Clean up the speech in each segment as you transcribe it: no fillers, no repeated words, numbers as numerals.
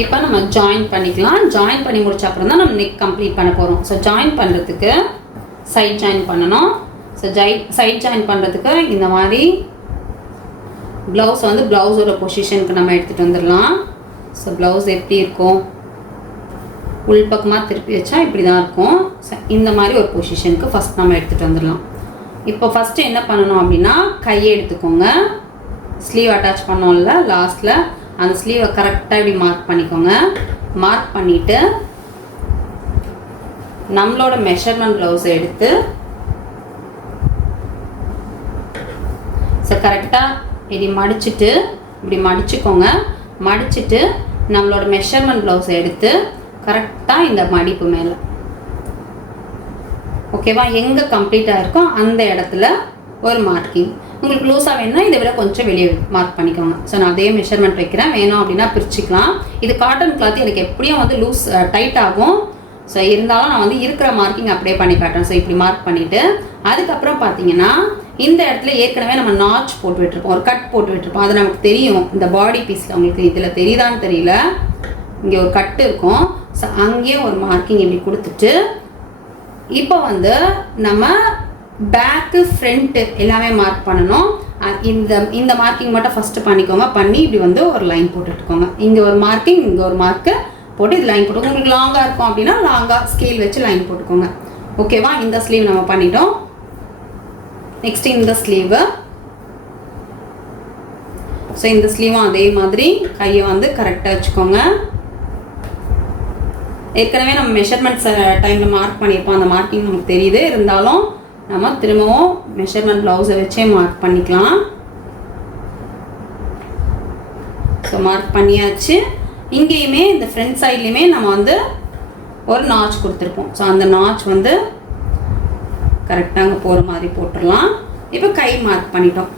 இப்போ நம்ம ஜாயின் பண்ணிக்கலாம். ஜாயின் பண்ணி முடிச்ச அப்புறம் தான் நம்ம நெக் கம்ப்ளீட் பண்ண போகிறோம். ஸோ ஜாயின் பண்ணுறதுக்கு சைட் ஜாயின் பண்ணணும். ஸோ சைட் ஜாயின் பண்ணுறதுக்கு இந்த மாதிரி ப்ளவுஸை வந்து ப்ளவுஸோட பொசிஷனுக்கு நம்ம எடுத்துகிட்டு வந்துடலாம். ஸோ ப்ளவுஸ் எப்படி இருக்கும், உள்பக்கமாக திருப்பி வச்சா இப்படி தான் இருக்கும். இந்த மாதிரி ஒரு பொசிஷனுக்கு ஃபஸ்ட் நம்ம எடுத்துகிட்டு வந்துடலாம். இப்போ ஃபஸ்ட்டு என்ன பண்ணணும் அப்படின்னா கையை எடுத்துக்கோங்க. ஸ்லீவ் அட்டாச் பண்ணோம்ல லாஸ்ட்டில், அந்த ஸ்லீவை கரெக்டாக இப்படி மார்க் பண்ணிக்கோங்க. மார்க் பண்ணிவிட்டு நம்மளோட மெஷர்மெண்ட் ப்ளவுஸை எடுத்து ஸோ கரெக்டாக இப்படி மடிச்சுட்டு இப்படி மடிச்சுக்கோங்க. மடிச்சுட்டு நம்மளோட மெஷர்மெண்ட் ப்ளவுஸை எடுத்து கரெக்டாக இந்த மடிப்பு மேலே, ஓகேவா, எங்கே கம்ப்ளீட்டாக இருக்கோ அந்த இடத்துல ஒரு மார்க்கிங். உங்களுக்கு லூஸாக வேணும்னா இதை விட கொஞ்சம் வெளியே மார்க் பண்ணிக்கோங்க. ஸோ நான் அதே மெஷர்மெண்ட் வைக்கிறேன். வேணும் அப்படின்னா பிரிச்சுக்கலாம். இது காட்டன் கிளாத், எனக்கு எப்படியும் வந்து லூஸ் டைட் ஆகும். ஸோ இருந்தாலும் நான் வந்து இருக்கிற மார்க்கிங் அப்படியே பண்ணி காட்டுறேன். ஸோ இப்படி மார்க் பண்ணிவிட்டு அதுக்கப்புறம் பார்த்தீங்கன்னா இந்த இடத்துல ஏற்கனவே நம்ம நாச் போட்டு விட்டுருப்போம், ஒரு கட் போட்டு விட்டுருப்போம். அது நமக்கு தெரியும் இந்த பாடி பீஸில். உங்களுக்கு இதில் தெரியுதான்னு தெரியல, இங்கே ஒரு கட்டு இருக்கும். ஸோ அங்கேயே ஒரு மார்க்கிங் இப்படி கொடுத்துட்டு இப்போ வந்து நம்ம பேக்கு ஃப்ரண்ட்டு எல்லாமே மார்க் பண்ணணும். இந்த மார்க்கிங் மட்டும் ஃபஸ்ட்டு பண்ணிக்கோங்க. பண்ணி இப்படி வந்து ஒரு லைன் போட்டுட்டுக்கோங்க. இங்கே ஒரு மார்க்கிங், இங்கே ஒரு மார்க்கு போட்டு இது லைன் போட்டுக்கோங்க. உங்களுக்கு லாங்காக இருக்கும் அப்படின்னா லாங்காக ஸ்கேல் வச்சு லைன் போட்டுக்கோங்க. ஓகேவா, இந்த ஸ்லீவ் நம்ம பண்ணிட்டோம். நெக்ஸ்ட் இந்த ஸ்லீவு. ஸோ இந்த ஸ்லீவும் அதே மாதிரி கையை வந்து கரெக்டாக வச்சுக்கோங்க. ஏற்கனவே நம்ம மெஷர்மெண்ட்ஸ் டைமில் மார்க் பண்ணியிருப்போம், அந்த மார்க்கிங் நமக்கு தெரியுது. இருந்தாலும் நம்ம திரும்பவும் மெஷர்மெண்ட் ப்ளவுஸை வச்சே மார்க் பண்ணிக்கலாம். ஸோ மார்க் பண்ணியாச்சு. இங்கேயுமே இந்த ஃப்ரண்ட் சைட்லேயுமே நம்ம வந்து ஒரு நாச் கொடுத்துருப்போம். ஸோ அந்த நாச் வந்து கரெக்டாக அங்கே போகிற மாதிரி போட்டுடலாம். இப்போ கை மார்க் பண்ணிட்டோம்.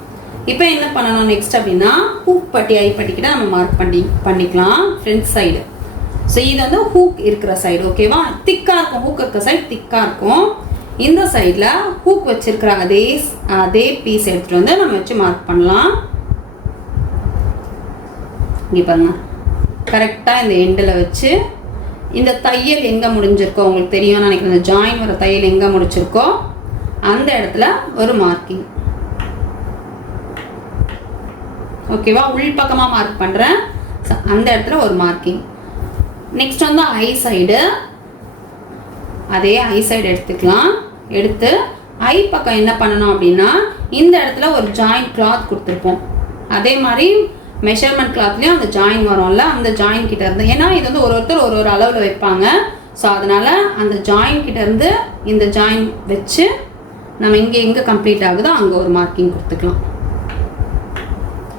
இப்போ என்ன பண்ணணும் நெக்ஸ்ட் அப்படின்னா ஹூக் பட்டி, ஐப்பட்டிக்கிட்ட நம்ம மார்க் பண்ணிக்கலாம் ஃப்ரண்ட் சைடு. ஸோ இது வந்து ஹூக் இருக்கிற சைடு, ஓகேவா, திக்காக இருக்கும். ஹூக் இருக்கிற சைடு திக்காக இருக்கும். இந்த சைடில் ஹூக் வச்சிருக்கிற அதே பீஸ் எடுத்துகிட்டு வந்து நம்ம வச்சு மார்க் பண்ணலாம். இங்கே பாருங்க, கரெக்டாக இந்த எண்டில் வச்சு இந்த தையல் எங்கே முடிஞ்சிருக்கோ உங்களுக்கு தெரியும் நினைக்கிறேன். இந்த ஜாயின் வர தையல் எங்கே முடிச்சிருக்கோ அந்த இடத்துல ஒரு மார்க்கிங், ஓகேவா. உள் பக்கமாக மார்க் பண்ணுறேன். அந்த இடத்துல ஒரு மார்க்கிங். நெக்ஸ்ட் வந்து ஐ சைடு, அதே ஐ சைடு எடுத்துக்கலாம். எடுத்து ஐ பக்கம் என்ன பண்ணணும் அப்படின்னா இந்த இடத்துல ஒரு ஜாயின் கிளாத் கொடுத்துருப்போம். அதே மாதிரி மெஷர்மெண்ட் கிளாத்லேயும் அந்த ஜாயின் வரும்ல, அந்த ஜாயின் கிட்ட இருந்து, ஏன்னா இது வந்து ஒருத்தர் ஒரு அளவில் வைப்பாங்க. ஸோ அதனால் அந்த ஜாயின் கிட்ட இருந்து இந்த ஜாயின் வச்சு நம்ம எங்கே கம்ப்ளீட் ஆகுதோ அங்கே ஒரு மார்க்கிங் கொடுத்துக்கலாம்.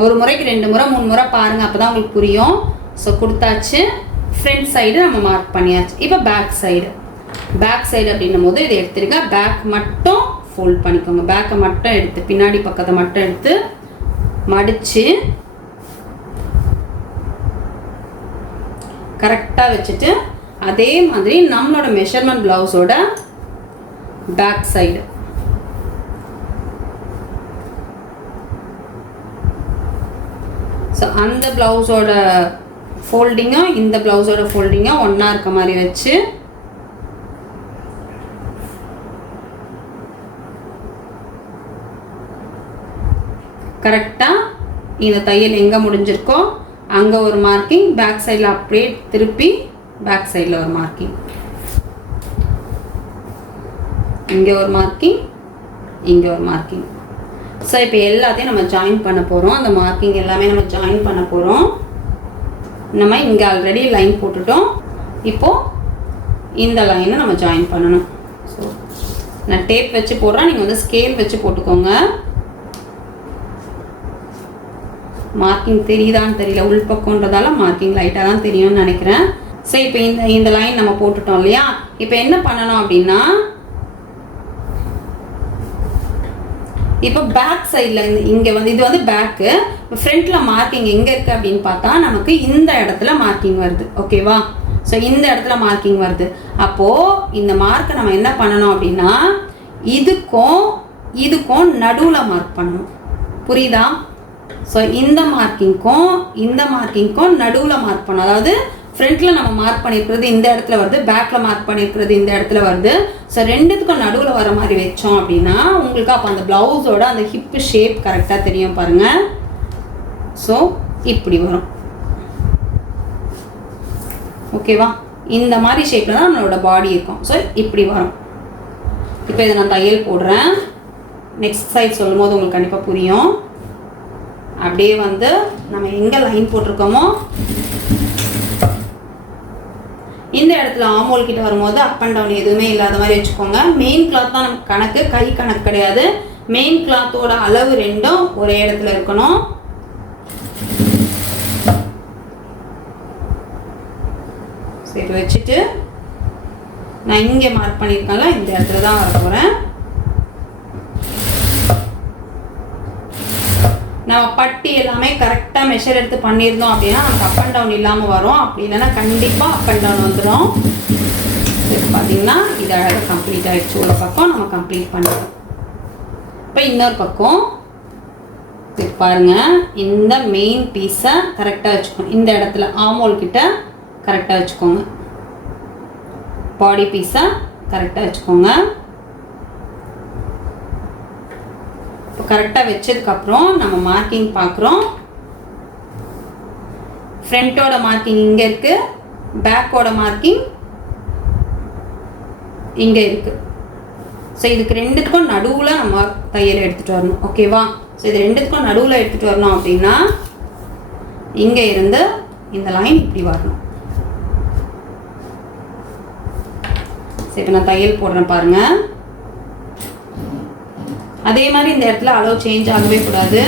ஒரு முறைக்கு 2 முறை 3 முறை பாருங்கள், அப்போ தான் உங்களுக்கு புரியும். ஸோ கொடுத்தாச்சு. ஃப்ரண்ட் சைடு நம்ம மார்க் பண்ணியாச்சு. இப்போ பேக் சைடு அப்படின்னும் போது இதை எடுத்துருங்க. பேக் மட்டும் ஃபோல்ட் பண்ணிக்கோங்க. பேக்கை மட்டும் எடுத்து பின்னாடி பக்கத்தை மட்டும் எடுத்து மடித்து கரெக்டாக வச்சுட்டு அதே மாதிரி நம்மளோட மெஷர்மெண்ட் ப்ளவுஸோட பேக் சைடு ஸோ அந்த ப்ளவுஸோட ஃபோல்டிங்கும் இந்த ப்ளவுஸோட ஃபோல்டிங்கும் ஒன்றா இருக்க மாதிரி வச்சு கரெக்டாக இந்த தையல் எங்கே முடிஞ்சிருக்கோ அங்கே ஒரு மார்க்கிங், பேக் சைடில் அப்படியே திருப்பி பேக் சைடில் ஒரு மார்க்கிங், இங்கே ஒரு மார்க்கிங், இங்கே ஒரு மார்க்கிங். ஸோ இப்போ எல்லாத்தையும் நம்ம ஜாயின் பண்ண போகிறோம். அந்த மார்க்கிங் எல்லாமே நம்ம ஜாயின் பண்ண போகிறோம். நம்ம இங்கே ஆல்ரெடி லைன் போட்டுட்டோம். இப்போது இந்த லைனை நம்ம ஜாயின் பண்ணணும். ஸோ நான் டேப் வச்சு போடுறேன், நீங்கள் வந்து ஸ்கேல் வச்சு போட்டுக்கோங்க. மார்க்கிங் தெரியுதான்னு தெரியல, உள்பக்கம்ன்றதால மார்க்கிங் லைட்டாக தான் தெரியும்னு நினைக்கிறேன். ஸோ இப்போ இந்த லைன் நம்ம போட்டுட்டோம் இல்லையா. இப்போ என்ன பண்ணணும் அப்படின்னா இப்போ பேக் சைடில் இங்கே வந்து இது வந்து பேக்கு, இப்போ ஃப்ரண்ட்டில் மார்க்கிங் எங்கே இருக்குது அப்படின்னு பார்த்தா நமக்கு இந்த இடத்துல மார்க்கிங் வருது, ஓகேவா. ஸோ இந்த இடத்துல மார்க்கிங் வருது. அப்போது இந்த மார்க்கை நம்ம என்ன பண்ணணும் அப்படின்னா இதுக்கும் நடுவில் மார்க் பண்ணணும், புரியுதா. ஸோ இந்த மார்க்கிங்க்கும் நடுவில் மார்க் பண்ணணும். அதாவது ஃப்ரண்ட்டில் நம்ம மார்க் பண்ணியிருக்கிறது இந்த இடத்துல வருது, பேக்கில் மார்க் பண்ணியிருக்கிறது இந்த இடத்துல வருது. ஸோ ரெண்டுத்துக்கும் நடுவில் வர மாதிரி வச்சோம் அப்படின்னா உங்களுக்கு அப்போ அந்த ப்ளவுஸோட அந்த ஹிப்பு ஷேப் கரெக்டாக தெரியும் பாருங்கள். ஸோ இப்படி வரும். ஓகேவா? இந்த மாதிரி ஷேப்பில் தான் நம்மளோட பாடி இருக்கும். ஸோ இப்படி வரும். இப்போ இதை நான் தையல் போடுறேன். நெக்ஸ்ட் சைட் சொல்லும் போது உங்களுக்கு கண்டிப்பாக புரியும். அப்படியே வந்து நம்ம எங்கே லைன் போட்டிருக்கோமோ இந்த இடத்துல ஆமோல் கிட்ட வரும்போது அப் அண்ட் டவுன் எதுவுமே இல்லாத மாதிரி வச்சுக்கோங்க. மெயின் கிளாத் தான் நமக்கு கணக்கு, கை கணக்கு கிடையாது. மெயின் கிளாத்தோட அளவு ரெண்டும் ஒரே இடத்துல இருக்கணும். சரி, வச்சுட்டு நான் இங்கே மார்க் பண்ணியிருக்கேன்ல இந்த இடத்துல தான் வர போகிறேன். நம்ம பட்டி எல்லாமே கரெக்டாக மெஷர் எடுத்து பண்ணியிருந்தோம் அப்படின்னா நமக்கு அப் அண்ட் டவுன் இல்லாமல் வரும். அப்படி இல்லைன்னா கண்டிப்பாக அப் அண்ட் டவுன் வந்துடும். இப்போ பார்த்தீங்கன்னா இது அழகாக கம்ப்ளீட் ஆகிடுச்சு. ஒரு பக்கம் நம்ம கம்ப்ளீட் பண்ணிடுறோம். இப்போ இன்னொரு பக்கம் பாருங்கள். இந்த மெயின் பீஸை கரெக்டாக வச்சுக்கோங்க. இந்த இடத்துல ஆமோல் கிட்ட கரெக்டாக வச்சுக்கோங்க. பாடி பீஸை கரெக்டாக வச்சுக்கோங்க. இப்போ கரெக்டாக வச்சதுக்கப்புறம் நம்ம மார்க்கிங் பார்க்குறோம். ஃப்ரண்ட்டோட மார்க்கிங் இங்கே இருக்குது, பேக்கோட மார்க்கிங் இங்கே இருக்குது. ஸோ இதுக்கு ரெண்டுத்துக்கும் நடுவில் நம்ம தையல் எடுத்துகிட்டு வரணும். ஓகேவா? ஸோ இது ரெண்டுத்துக்கும் நடுவில் எடுத்துகிட்டு வரணும் அப்படின்னா இங்கே இருந்து இந்த லைன் இப்படி வரணும். சரி, இப்போ நான் தையல் போடுறேன் பாருங்கள். அதே மாதிரி இந்த இடத்துல அளவு சேஞ்ச் ஆகவே கூடாது.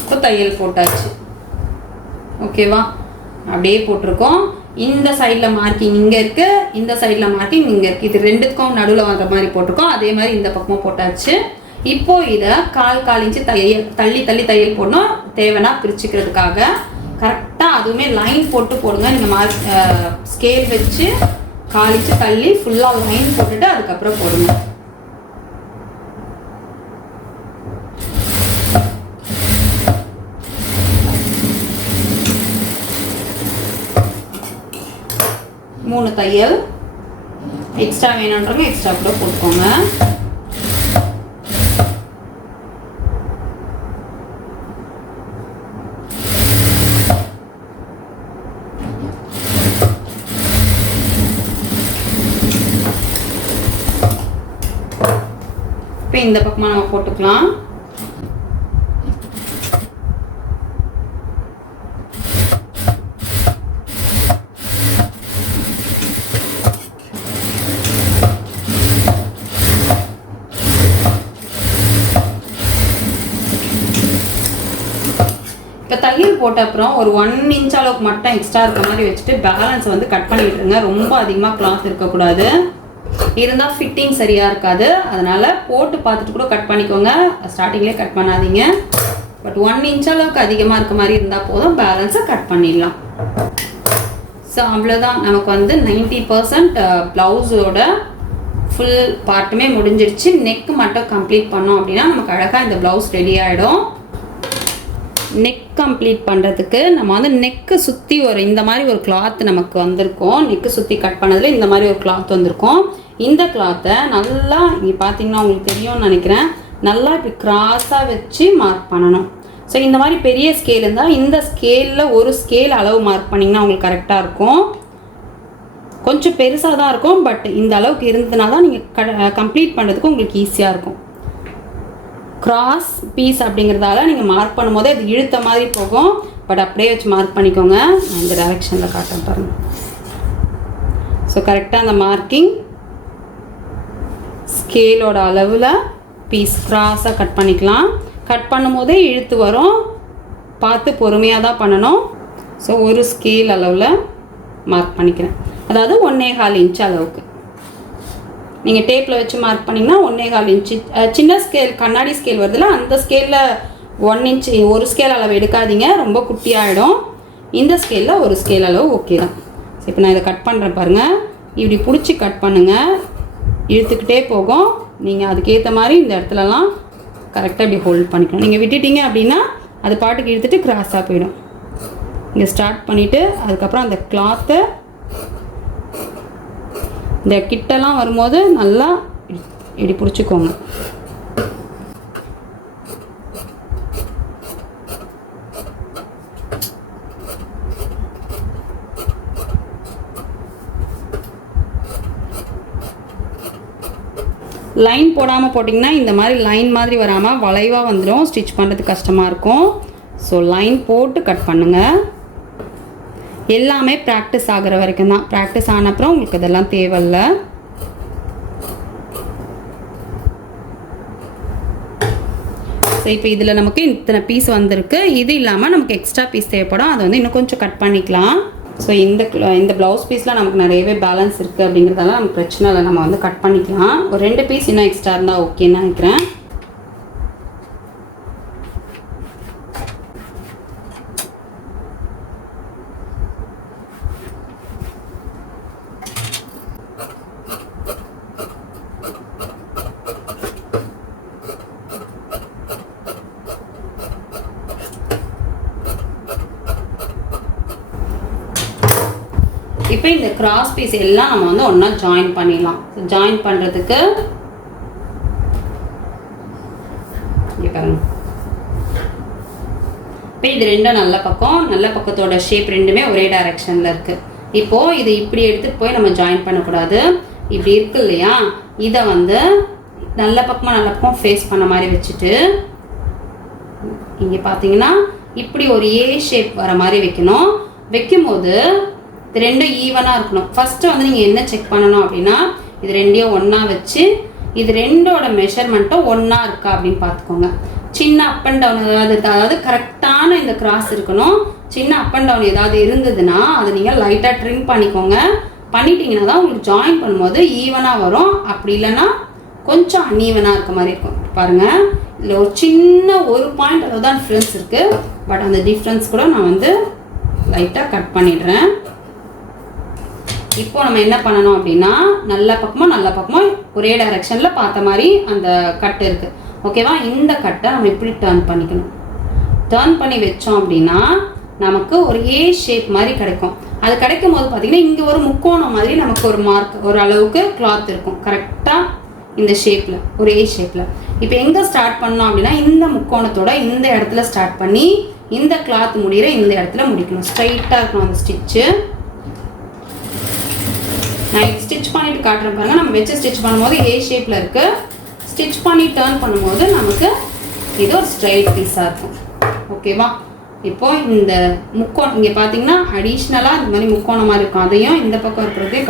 இப்போ தையல் போட்டாச்சு. ஓகேவா? அப்படியே போட்டிருக்கோம். இந்த சைடில் மார்க்கிங் இங்கே இருக்குது, இந்த சைடில் மார்க்கிங் இங்கே இருக்குது. இது ரெண்டுக்கும் நடுவில் வந்த மாதிரி போட்டிருக்கோம். அதே மாதிரி இந்த பக்கமும் போட்டாச்சு. இப்போ இதை கால் இன்ச்சு தள்ளி தையல் போடணும். தேவைன்னா பிரிச்சுக்கிறதுக்காக கரெக்டாக அதுவுமே லைன் போட்டு போடுங்க. நீங்கள் ஸ்கேல் வச்சு 1/4 இன்ச்சு தள்ளி ஃபுல்லாக லைன் போட்டுட்டு அதுக்கப்புறம் போடுங்க. மூணு தையல் எக்ஸ்ட்ரா வேணுன்றவங்க எக்ஸ்ட்ரா கூட போட்டுக்கோங்க. இப்போ இந்த பக்கமாக நம்ம போட்டுக்கலாம். இப்போ தையல் போட்ட அப்புறம் ஒரு 1 இன்ச் அளவுக்கு மட்டும் எக்ஸ்ட்ரா இருக்க மாதிரி வச்சுட்டு பேலன்ஸ் வந்து கட் பண்ணிட்டுருங்க. ரொம்ப அதிகமாக கிளாத் இருக்கக்கூடாது, இருந்தால் ஃபிட்டிங் சரியாக இருக்காது. அதனால் போட்டு பார்த்துட்டு கூட கட் பண்ணிக்கோங்க, ஸ்டார்டிங்லேயே கட் பண்ணாதீங்க. பட் 1 இன்ச் அளவுக்கு அதிகமாக இருக்க மாதிரி இருந்தால் போதும், பேலன்ஸை கட் பண்ணிடலாம். ஸோ அவ்வளோதான், நமக்கு வந்து 90% ப்ளவுஸோட ஃபுல் பார்ட்டுமே முடிஞ்சிடுச்சு. நெக் மட்டும் கம்ப்ளீட் பண்ணோம் அப்படின்னா நமக்கு அழகாக இந்த ப்ளவுஸ் ரெடி ஆகிடும். நெக் கம்ப்ளீட் பண்ணுறதுக்கு நம்ம வந்து நெக்கு சுற்றி இந்த மாதிரி ஒரு கிளாத் நமக்கு வந்திருக்கும். நெக்கு சுற்றி கட் பண்ணதில் இந்த மாதிரி ஒரு கிளாத் வந்திருக்கும். இந்த கிளாத்தை நல்லா இங்கே பார்த்தீங்கன்னா உங்களுக்கு தெரியும்னு நினைக்கிறேன், நல்லா இப்படி கிராஸாக வச்சு மார்க் பண்ணணும். ஸோ இந்த மாதிரி பெரிய ஸ்கேல் இருந்தால் இந்த ஸ்கேலில் ஒரு ஸ்கேல் அளவு மார்க் பண்ணிங்கன்னா உங்களுக்கு கரெக்டாக இருக்கும். கொஞ்சம் பெருசாக தான் இருக்கும், பட் இந்த அளவுக்கு இருந்ததுனா தான் நீங்கள் கம்ப்ளீட் பண்ணுறதுக்கு உங்களுக்கு ஈஸியாக இருக்கும். கிராஸ் பீஸ் அப்படிங்கிறதால நீங்கள் மார்க் பண்ணும்போதே அது இழுத்த மாதிரி போகும், பட் அப்படியே வச்சு மார்க் பண்ணிக்கோங்க. நான் இந்த டைரெக்ஷனில் காட்டுறேன் பாருங்கள். ஸோ கரெக்டாக அந்த மார்க்கிங் ஸ்கேலோட அளவில் பீஸ் கிராஸாக கட் பண்ணிக்கலாம். கட் பண்ணும்போதே இழுத்து வரும், பார்த்து பொறுமையாக தான் பண்ணணும். ஸோ ஒரு ஸ்கேல் அளவில் மார்க் பண்ணிக்கிறேன், அதாவது 1.25 இன்ச் அளவுக்கு. நீங்கள் டேப்பில் வச்சு மார்க் பண்ணிங்கன்னா 1.25 இன்ச்சு. சின்ன ஸ்கேல் கண்ணாடி ஸ்கேல் வருதுல்ல, அந்த ஸ்கேலில் 1 இன்ச் ஒரு ஸ்கேல் அளவு எடுக்காதீங்க, ரொம்ப குட்டியாகிடும். இந்த ஸ்கேலில் ஒரு ஸ்கேல் அளவு ஓகே தான். இப்போ நான் இதை கட் பண்ணுறேன் பாருங்கள். இப்படி பிடிச்சி கட் பண்ணுங்கள். இழுத்துக்கிட்டே போகும். நீங்கள் அதுக்கேற்ற மாதிரி இந்த இடத்துலலாம் கரெக்டாக இப்படி ஹோல்ட் பண்ணிக்கணும். நீங்கள் விட்டுட்டீங்க அப்படின்னா அது பாட்டுக்கு இழுத்துட்டு கிராஸாக போயிடும். இங்கே ஸ்டார்ட் பண்ணிவிட்டு அதுக்கப்புறம் அந்த கிளாத்தை இந்த கிட்டெல்லாம் வரும்போது நல்லா இப்படி பிடிச்சிக்கோங்க. லைன் போடாமல் போட்டிங்கன்னா இந்த மாதிரி லைன் மாதிரி வராமல் வளைவாக வந்துடும். ஸ்டிச் பண்ணுறதுக்கு கஷ்டமாக இருக்கும். ஸோ லைன் போட்டு கட் பண்ணுங்கள். எல்லாமே ப்ராக்டிஸ் ஆகிற வரைக்கும் தான். ப்ராக்டிஸ் ஆன அப்புறம் உங்களுக்கு இதெல்லாம் தேவையில்லை. ஸோ இப்போ இதில் நமக்கு இத்தனை பீஸ் வந்திருக்கு. இது இல்லாமல் நமக்கு எக்ஸ்ட்ரா பீஸ் தேவைப்படும். அதை வந்து இன்னும் கொஞ்சம் கட் பண்ணிக்கலாம். ஸோ இந்த ப்ளவுஸ் பீஸில் நமக்கு நிறையவே பேலன்ஸ் இருக்குது அப்படிங்கிறதால நமக்கு பிரச்சனை இல்லை. நம்ம வந்து கட் பண்ணிக்கலாம். ஒரு 2 பீஸ் இன்னும் எக்ஸ்ட்ரா இருந்தால் ஓகேன்னு நினைக்கிறேன். இப்போ இந்த கிராஸ் பீஸ் எல்லாம் நம்ம வந்து ஒன்றா ஜாயின் பண்ணிடலாம். ஜாயின் பண்ணுறதுக்கு இப்போ இது ரெண்டும் நல்ல பக்கத்தோட ஷேப் ரெண்டுமே ஒரே டைரக்ஷனில் இருக்குது. இப்போது இது இப்படி எடுத்துகிட்டு போய் நம்ம ஜாயின் பண்ணக்கூடாது. இப்படி இருக்கு இல்லையா, இதை வந்து நல்ல பக்கம் ஃபேஸ் பண்ண மாதிரி வச்சுட்டு இங்கே பார்த்தீங்கன்னா இப்படி ஒரு ஏ ஷேப் வர மாதிரி வைக்கணும். வைக்கும்போது இது ரெண்டும் ஈவனாக இருக்கணும். ஃபஸ்ட்டு வந்து நீங்கள் என்ன செக் பண்ணணும் அப்படின்னா, இது ரெண்டையும் ஒன்றா வச்சு இது ரெண்டோட மெஷர்மெண்ட்டும் ஒன்றா இருக்கா அப்படின்னு பார்த்துக்கோங்க. சின்ன அப் அண்ட் டவுன் அதாவது கரெக்டான இந்த கிராஸ் இருக்கணும். சின்ன அப் அண்ட் டவுன் ஏதாவது இருந்ததுன்னா அதை நீங்கள் லைட்டாக ட்ரிம் பண்ணிக்கோங்க. பண்ணிட்டீங்கன்னா தான் உங்களுக்கு ஜாயின் பண்ணும்போது ஈவனாக வரும். அப்படி இல்லைன்னா கொஞ்சம் அன்ஈவனாக இருக்க மாதிரி இருக்கும். பாருங்கள், இதில் ஒரு சின்ன ஒரு பாயிண்ட் அளவு தான் டிஃப்ரென்ஸ் இருக்குது. பட் அந்த டிஃப்ரென்ஸ் கூட நான் வந்து லைட்டாக கட் பண்ணிடுறேன். இப்போ நம்ம என்ன பண்ணணும் அப்படின்னா, நல்ல பக்கமாக ஒரே டைரக்ஷனில் பார்த்த மாதிரி அந்த கட்டு இருக்குது. ஓகேவா? இந்த கட்டை நம்ம இப்படி டர்ன் பண்ணிக்கணும். டர்ன் பண்ணி வச்சோம் அப்படின்னா நமக்கு ஒரு ஏ ஷேப் மாதிரி கிடைக்கும். அது கிடைக்கும் போது பார்த்தீங்கன்னா இங்கே ஒரு முக்கோணம் மாதிரி நமக்கு ஒரு மார்க் ஒரு அளவுக்கு கிளாத் இருக்கும். கரெக்டாக இந்த ஷேப்பில் ஒரு ஏ ஷேப்பில். இப்போ எங்கே ஸ்டார்ட் பண்ணோம் அப்படின்னா, இந்த முக்கோணத்தோட இந்த இடத்துல ஸ்டார்ட் பண்ணி இந்த கிளாத் முடிகிற இந்த இடத்துல முடிக்கணும். ஸ்ட்ரைட்டாக இருக்கணும் அந்த ஸ்டிச்சு. நான் ஸ்டிச் பண்ணிட்டு காட்டுறேன் பாருங்கள். நம்ம வச்சு ஸ்டிச் பண்ணும்போது ஏ ஷேப்பில் இருக்குது. ஸ்டிச் பண்ணி டர்ன் பண்ணும்போது நமக்கு இது ஒரு ஸ்ட்ரைட் பீஸாக இருக்கும். ஓகேவா? இப்போ இந்த முக்கோணம் இங்கே பார்த்தீங்கன்னா அடிஷ்னலாக இந்த மாதிரி முக்கோணம் மாதிரி இருக்கும். அதையும் இந்த பக்கம் இருக்கிறதையும்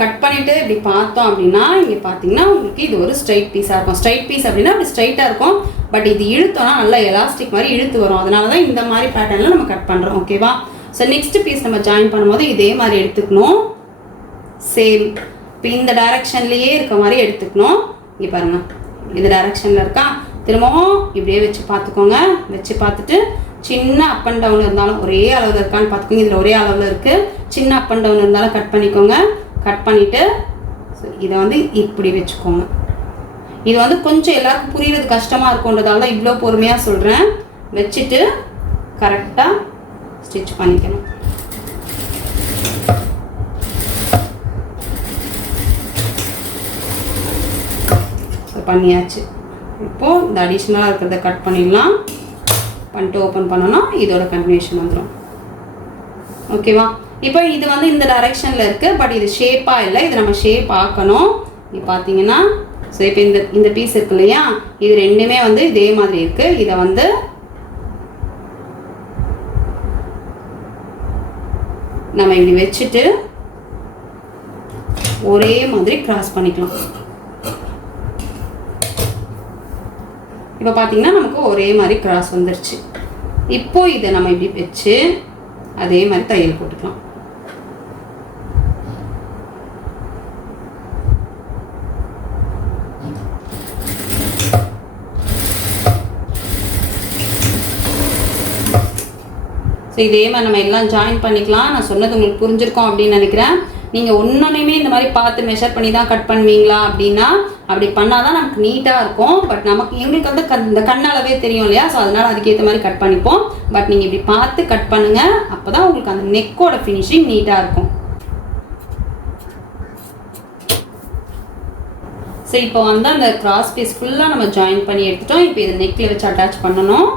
கட் பண்ணிவிட்டு இப்படி பார்த்தோம் அப்படின்னா இங்கே பார்த்தீங்கன்னா உங்களுக்கு இது ஒரு ஸ்ட்ரைட் பீஸாக இருக்கும். ஸ்ட்ரைட் பீஸ் அப்படின்னா அப்படி ஸ்ட்ரைட்டாக இருக்கும். பட் இது இழுத்தோன்னா நல்லா எலாஸ்டிக் மாதிரி இழுத்து வரும். அதனால தான் இந்த மாதிரி பேட்டர்னில் நம்ம கட் பண்ணுறோம். ஓகேவா? ஸோ நெக்ஸ்ட் பீஸ் நம்ம ஜாயின் பண்ணும்போது இதே மாதிரி எடுத்துக்கணும். சேம் இப்போ இந்த டைரக்ஷன்லேயே இருக்க மாதிரி எடுத்துக்கணும். இங்கே பாருங்கள், இந்த டைரக்ஷனில் இருக்கா, திரும்பவும் இப்படியே வச்சு பார்த்துக்கோங்க. வச்சு பார்த்துட்டு சின்ன அப் அண்ட் டவுன் இருந்தாலும் ஒரே அளவில் இருக்கான்னு பார்த்துக்கோங்க. இதில் ஒரே அளவில் இருக்குது. சின்ன அப் அண்ட் டவுன் இருந்தாலும் கட் பண்ணிக்கோங்க. கட் பண்ணிவிட்டு இதை வந்து இப்படி வச்சுக்கோங்க. இது வந்து கொஞ்சம் எல்லாருக்கும் புரியுறது கஷ்டமாக இருக்குன்றதால தான் இவ்வளோ பொறுமையாக சொல்கிறேன். வச்சுட்டு கரெக்டாக ஸ்டிச் பண்ணிக்கணும். பண்ணியாச்சு. இப்போது இந்த அடிஷ்னலாக இருக்கிறத கட் பண்ணிடலாம். பண்ணிட்டு ஓப்பன் பண்ணோன்னா இதோட கன்டினியூஷன் வந்துடும். ஓகேவா? இப்போ இது வந்து இந்த டைரெக்ஷனில் இருக்குது. பட் இது ஷேப்பாக இல்லை. இது நம்ம ஷேப் ஆக்கணும். இப்போ பார்த்தீங்கன்னா ஸோ இப்போ இந்த பீஸ் இருக்கு இல்லையா, இது ரெண்டுமே வந்து இதே மாதிரி இருக்குது. இதை வந்து நம்ம இப்படி வச்சுட்டு ஒரே மாதிரி கிராஸ் பண்ணிக்கலாம். இப்போ பார்த்தீங்கன்னா நமக்கு ஒரே மாதிரி கிராஸ் வந்துருச்சு. இப்போ இதை நம்ம இப்படி வச்சு அதே மாதிரி தையல் போட்டுக்கலாம். ஸோ இதே மாதிரி நம்ம எல்லாம் ஜாயின் பண்ணிக்கலாம். நான் சொன்னது உங்களுக்கு புரிஞ்சிருக்கோம் அப்படின்னு நினைக்கிறேன். நீங்கள் ஒன்னொன்னையுமே இந்த மாதிரி பார்த்து மெஷர் பண்ணி தான் கட் பண்ணுவீங்களா அப்படின்னா அப்படி பண்ணாதான் நமக்கு நீட்டாக இருக்கும். பட் எங்களுக்கு வந்து இந்த கண்ணளவே தெரியும் இல்லையா, ஸோ அதனால அதுக்கேற்ற மாதிரி கட் பண்ணிப்போம். பட் நீங்கள் இப்படி பார்த்து கட் பண்ணுங்க, அப்போதான் உங்களுக்கு அந்த நெக்கோட ஃபினிஷிங் நீட்டாக இருக்கும். ஸோ இப்போ வந்து அந்த கிராஸ் பீஸ் ஃபுல்லாக நம்ம ஜாயின் பண்ணி எடுத்துட்டோம். இப்போ இதை நெக்கில் வச்சு அட்டாச் பண்ணணும்.